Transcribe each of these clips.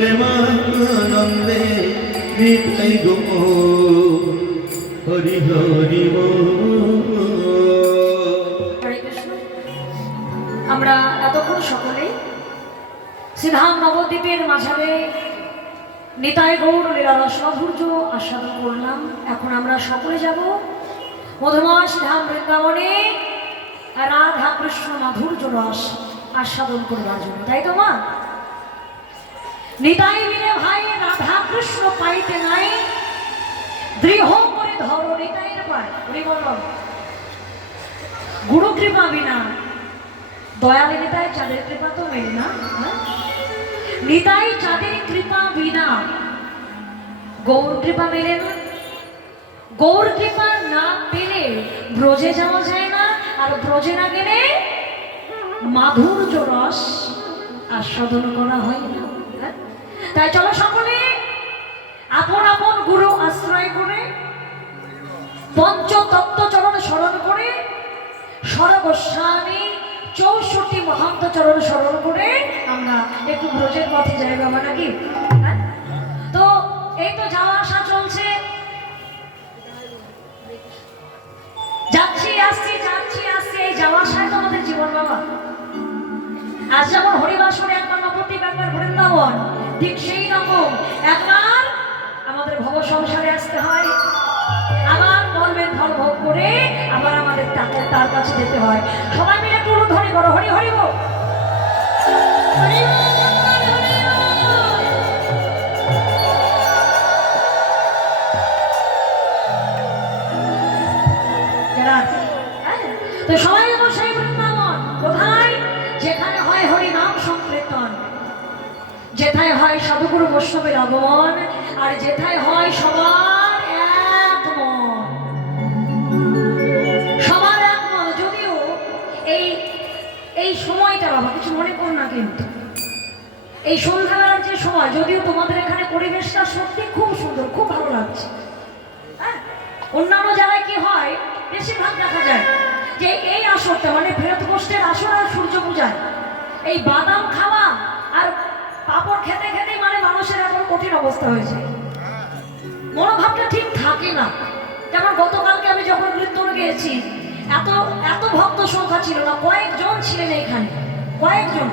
প্রেমানন্দে নিতাই গো হরি হরি হরে কৃষ্ণ। আমরা এতক্ষণ সকলে শ্রীধাম নবদ্বীপের মাঝারে নিতাই গৌর লীলারস মাধুর্য আস্বাদন করলাম। এখন আমরা সকলে যাব মধুময় শ্রীধাম বৃন্দাবনে রাধা কৃষ্ণ মাধুর্য রস আস্বাদন করবার জন্য, তাই তো মা? নিতাই বিনে ভাই রাধা কৃষ্ণ পাইতে নাই, দৃঢ় করে ধরো নিতাইয়ের পায়। গুরু কৃপা বিনা দয়ালে নিতাই চাঁদের কৃপা তো মেলে না। নিতাই চাঁদের কৃপা বিনা গৌর কৃপা মেলে না। গৌর কৃপা না পেলে ব্রজে যাওয়া যায় না, আর ব্রজে না গেলে মাধুর্য রস আস্বাদন করা হয় না। তাই চলো সকলে আপন আপন গুরু আশ্রয় করে পঞ্চতত্ত্ব চরণ স্মরণ করে সর্বস্বামী 64 মহান্ত চরণ স্মরণ করে আমরা একটু ব্রজের পথে যাই বাবা, নাকি? তো এই তো যাওয়া আসা চলছে, যাচ্ছি আসছি যাচ্ছি আসছি, এই যাওয়া আসায় তো আমাদের জীবন বাবা। আজ যেমন হরিবাসরে একবার নবদ্বীপ একবার বৃন্দাবন, ঠিক সেই রকম একবার আমাদের ভব সংসারে আসতে হয়, আবার কর্মের ফল ভোগ করে আবার আমাদের তার কাছে যেতে হয়। সবাই মিলে একটু ধ্বনি করো হরি হরি বল। তো সবাই আমার সেই বৃন্দাবন কোথায়? যেখানে হয় হরি নাম সংকীর্তন, যেথায় হয় সাধুগুরু বৈষ্ণবের আগমন, আর যেথায় হয় সবার এক মন, সবার এক মন। যদিও এই সময়টা বাবা কিছু মনে করো না, কিন্তু এই সন্ধ্যাবেলার যে সময়, যদিও তোমাদের এখানে পরিবেশটা সত্যি খুব সুন্দর, খুব ভালো লাগছে। হ্যাঁ, অন্যান্য জায়গায় কি হয় বেশিরভাগ দেখা যায় যে এই আসরটা মানে ফেরত গোষ্ঠের আসর আর সূর্য পূজায় এই বাদাম খাওয়া আর পাপড় খেতে খেতে মানে মানুষের এখন কঠিন অবস্থা হয়েছে, মনোভাবটা ঠিক থাকে না। যেমন গতকালকে আমি যখন কীর্তন গিয়েছি, এত এত ভক্ত সংখ্যা ছিল না, কয়েকজন ছিলেন এখানে, কয়েকজন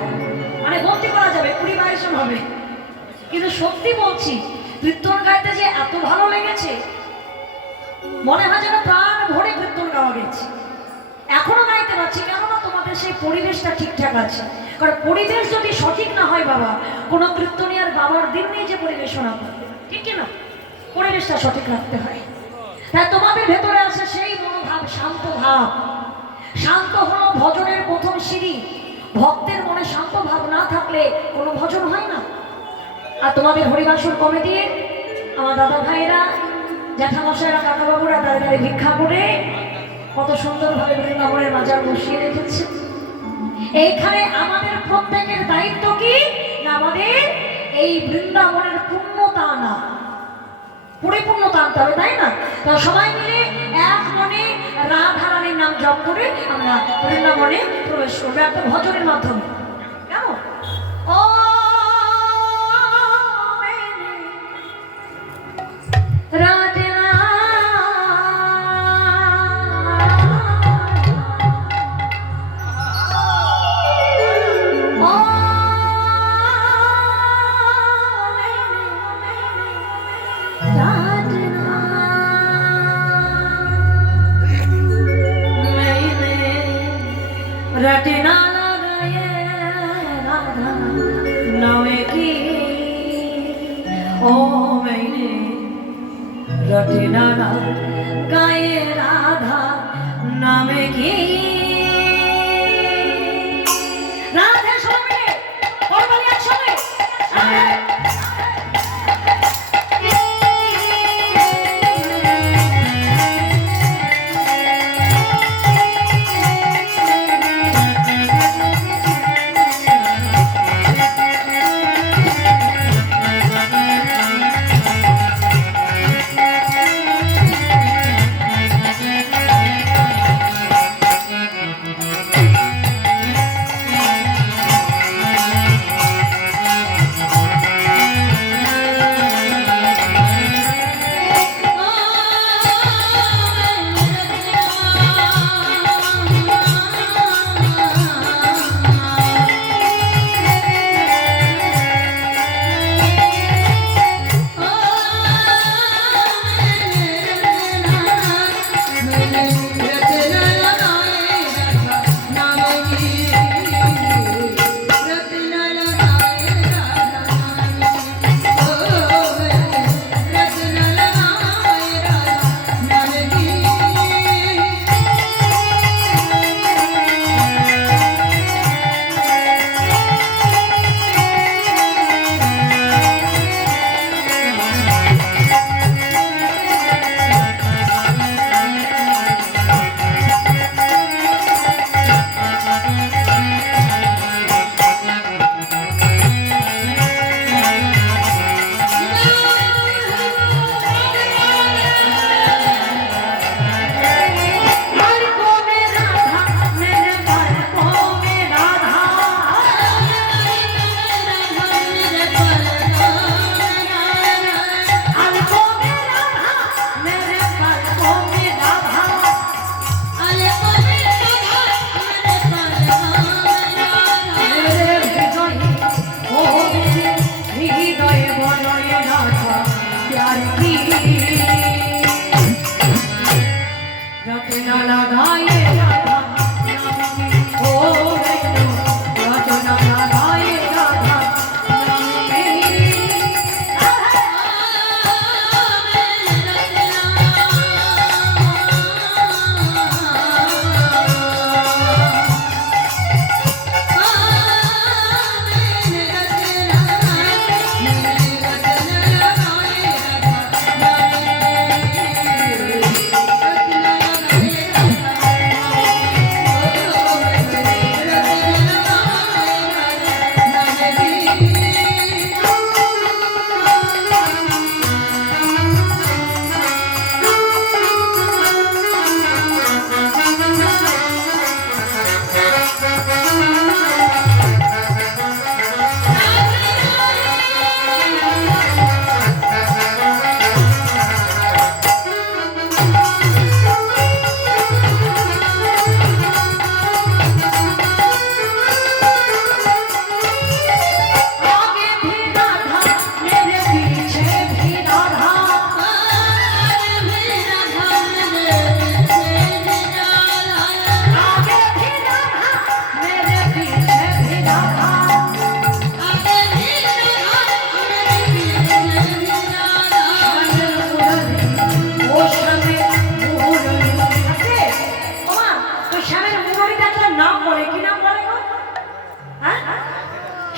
মানে গন্তি করা যাবে 20-22 জন হবে। কিন্তু সত্যি বলছি কীর্তন গাইতে যে এত ভালো লেগেছে, মনে হয় যেন প্রাণ ভরে কীর্তন গাওয়া গেছে। এখনো গাইতে পারছি, কেননা তোমাদের সেই পরিবেশটা ঠিকঠাক আছে। কারণ পরিবেশ যদি সঠিক না হয় বাবা, কোনো কীর্তনিয়ার বাবার দিন নিয়ে যে পরিবেশনা করবে, ঠিক কিনা? পরিবেশটা সঠিক রাখতে হয়। তাই তোমাদের ভেতরে আছে সেই মনোভাব, শান্ত ভাব। শান্ত হলো ভজনের প্রথম সিঁড়ি। ভক্তের মনে শান্ত ভাব না থাকলে কোনো ভজন হয় না। আর তোমাদের হরিবাসর কমিটির আমার দাদা ভাইয়েরা, জ্যাঠামশাইরা, কাকাবাবুরা দাঁড়িয়ে ভিক্ষা করে কত সুন্দরভাবে বৃন্দাবনের বাজার বসিয়ে রেখেছে। এইখানে আমাদের প্রত্যেকের দায়িত্ব কি না, আমাদের এই বৃন্দাবনের পূর্ণতা না পরিপূর্ণতা আনতে হবে, তাই না? তো সবাই মিলে এক মনে রাধা রানীর নাম জপ করে আমরা বৃন্দাবনে প্রবেশ করবো একটা ভজনের মাধ্যমে। কেমন? ও রাধে रटना लगाए राधा नवे की, ओ मैंने रटना लगाए राधा नामे की। राधे सभी और बोलिए सभी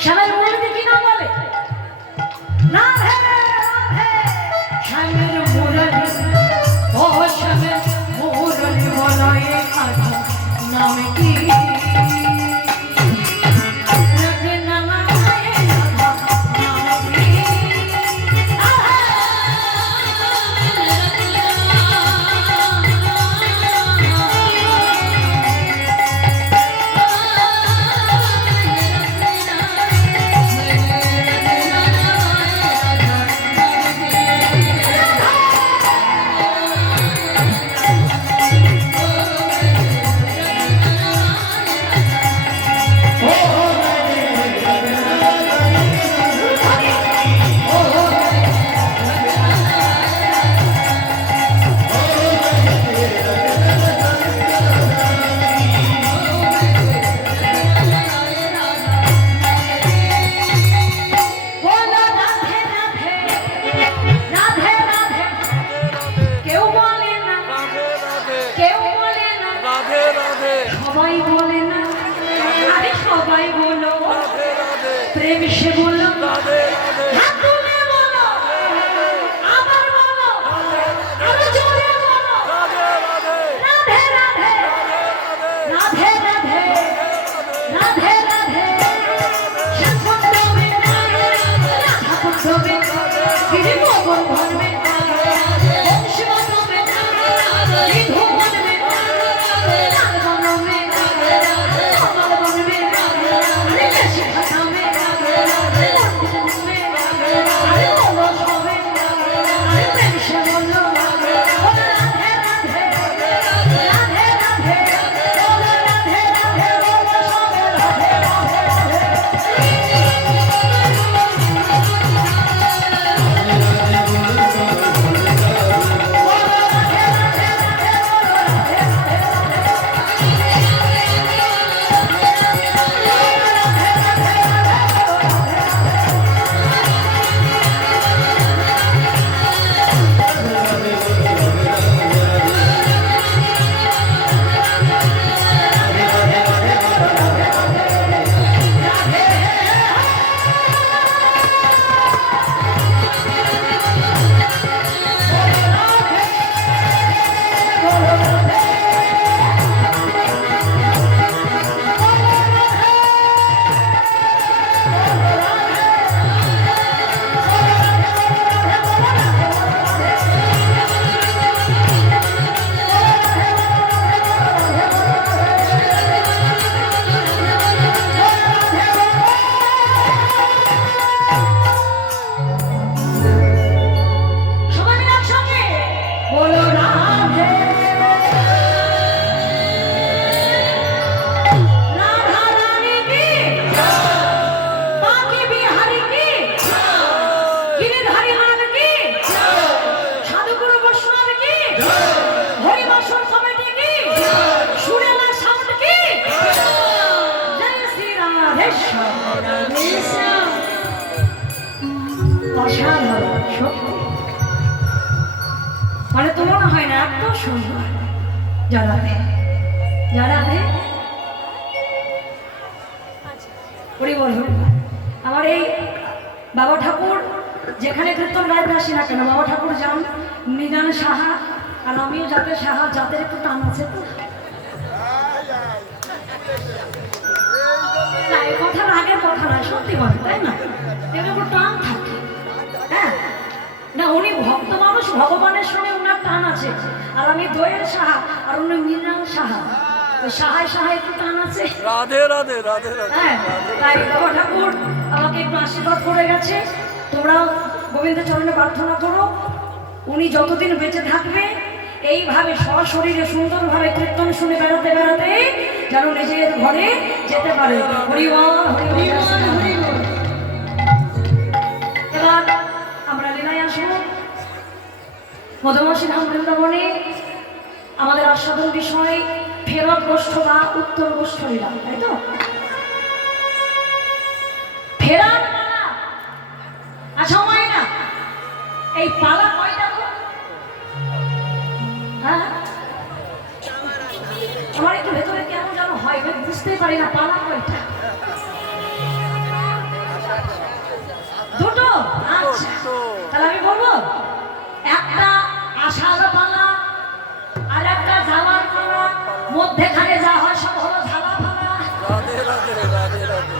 শ্যামের মুরলি কি নাম বলে? রাধে রাধে শ্যামের মুরলি, ও শ্যামের মুরলি বলো এ কথা নাম কি? সবাই বলে না, আরে সবাই বলো প্রেম সে বলো, হাত তুলে বলো, আবার বলো, আরো জোরে বলো, রাধে রাধে রাধে রাধে রাধে রাধে শ্যামকুণ্ড মে রাধাকুণ্ড মে গিরিমোহন ভরবে বংশীবন মে রিধুবন মে অসাধারণ সত্যি, মানে তুলনা হয় না, এত সুন্দর। জানাবে জানাবে পরিবল আমার এই বাবা ঠাকুর যেখানে কীর্তন গাইতে আসি না কেন, বাবা ঠাকুর যান নিজান সাহা, আর আমিও জাতের সাহা, জাতের একটু টান আছে তো না, এই কথার আগের কথা নয়, সত্যি কথা, তাই না? এর উপর টান থাকে। হ্যাঁ না, উনি ভক্ত মানুষ, ভগবানের সঙ্গে উনার টান আছে, আর আমি দোয়েল সাহা আর উনি মৃণাল সাহা, ওই সাহায় সাহায় একটু টান আছে। রাধে রাধে রাধে রাধে। হ্যাঁ, তাই বাবা ঠাকুর আমাকে একটু আশীর্বাদ করে গেছে। তোমরাও গোবিন্দ চরণে প্রার্থনা করো, উনি যতদিন বেঁচে থাকবে এইভাবে সশরীরে সুন্দরভাবে কীর্তন শুনে বেড়াতে বেড়াতে যেন নিজের ঘরে যেতে পারে। হরিবল হরিবল হরিবল। এবার আমরা লীলায় আসবো। মধুমাসী ধাম বৃন্দাবনে আমাদের আস্বাদন বিষয় ফেরত গোষ্ঠ বা উত্তর গোষ্ঠ লীলা, তাই তো? ফেরার পালা, আচ্ছা না এই পালা কয়টা গো? হ্যাঁ, আমার একটু ভেতরে কেমন যেন হয়, বুঝতেই পারি না পালা কয়টা। বলবো? আচ্ছা, তাহলে আমি বলবো। একটা আষাঢ় পালা আর একটা ঝালার পালা, মধ্যেখানে যা হয় সব হলো ঝালা পালা। রাধে রাধে রাধে রাধে।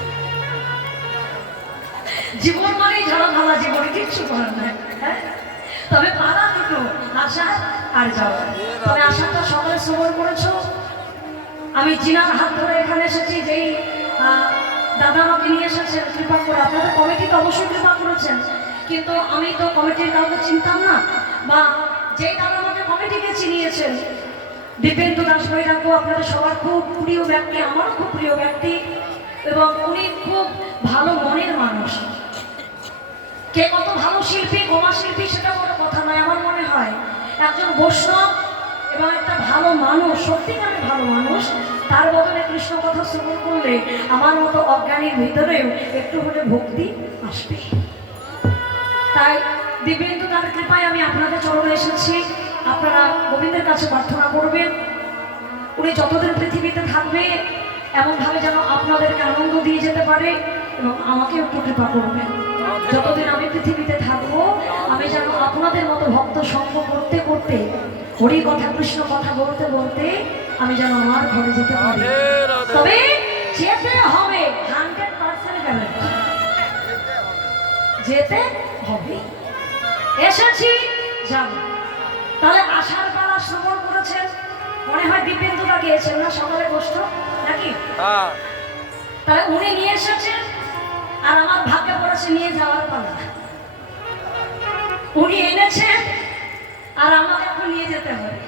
জীবন মানেই ঝালা ফালা, জীবনে কিচ্ছু করার নাই। হ্যাঁ, তবে পালা দুটো, আষাঢ় আর যাওয়া। তবে আষাঢ়টা সকালে শ্রবণ করেছো। আমি জিনার হাত ধরে এখানে এসেছি, যেই দাদা আমাকে নিয়ে এসেছেন কৃপা করে। আপনাদের কমিটি তো অবশ্যই কৃপা করেছেন, কিন্তু আমি তো কমিটির কাউকে চিনতাম না, বা যেই দাদা আমাকে কমিটিকে চিনিয়েছেন দীপেন্দু দাস বৈরাগ্য, আপনাদের সবার খুব প্রিয় ব্যক্তি, আমারও খুব প্রিয় ব্যক্তি, এবং উনি খুব ভালো মনের মানুষ। কে কত ভালো শিল্পী, গোমা শিল্পী, সেটা বড় কথা নয়। আমার মনে হয় একজন বৈষ্ণব এবং একটা ভালো মানুষ, সত্যিকারের ভালো মানুষ, তার বদলে কৃষ্ণ কথা শ্রবণ করলে আমার মতো অজ্ঞানীর ভিতরেও একটু হলে ভক্তি আসবে। তাই দিব্যেন্দু তার কৃপায় আমি আপনাদের চরণে এসেছি। আপনারা গোবিন্দের কাছে প্রার্থনা করবেন, উনি যতদিন পৃথিবীতে থাকবে এমনভাবে যেন আপনাদেরকে আনন্দ দিয়ে যেতে পারে, এবং আমাকে একটু কৃপা করবেন। যতদিন আমি পৃথিবীতে থাকবো আমি যেন আপনাদের মতো ভক্ত সঙ্গ করতে করতে, হরি কথা কৃষ্ণ কথা বলতে বলতে আমি যেন আমার ঘরে যেতে পারি। তবে যেতে হবে 100% গ্যারান্টি, যেতে হবে। এসেছি, যাব। তাহলে আষাঢ় পালা শ্রবণ করেছেন, মনে হয় দীপেন্দুরা গিয়েছেন না সকালে গোষ্ঠ নাকি? তাহলে উনি নিয়ে এসেছেন, আর আমার ভাগ্যে পড়েছে নিয়ে যাওয়ার পালা। উনি এনেছেন আর আমাকে এখন নিয়ে যেতে হবে।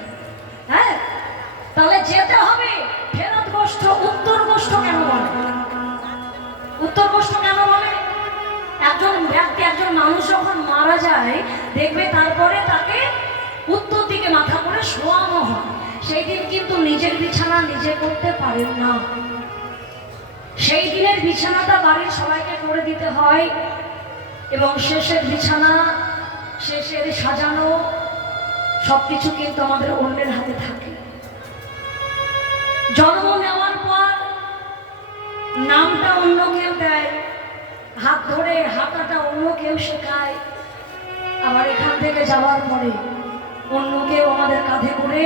হ্যাঁ, তাহলে যেতে হবে। ফেরত গোষ্ঠ, উত্তর গোষ্ঠ কেন বলে? উত্তর গোষ্ঠ কেন বলে? একজন ব্যক্তি, একজন মানুষ যখন মারা যায় দেখবে তারপরে তাকে উত্তর দিকে মাথা করে শোয়ানো হয়। সেই দিন কিন্তু নিজের বিছানা নিজে করতে পারেন না। সেই দিনের বিছানাটা বাড়ির সবাইকে করে দিতে হয়, এবং শেষের বিছানা, শেষের সাজানো সবকিছু কিন্তু আমাদের অন্যের হাতে থাকে। জন্ম নেওয়ার পর নামটা অন্য কেউ দেয়, হাত ধরে হাঁটাটা অন্য কেউ শেখায়, আবার এখান থেকে যাওয়ার পরে অন্য কেউ আমাদের কাঁধে করে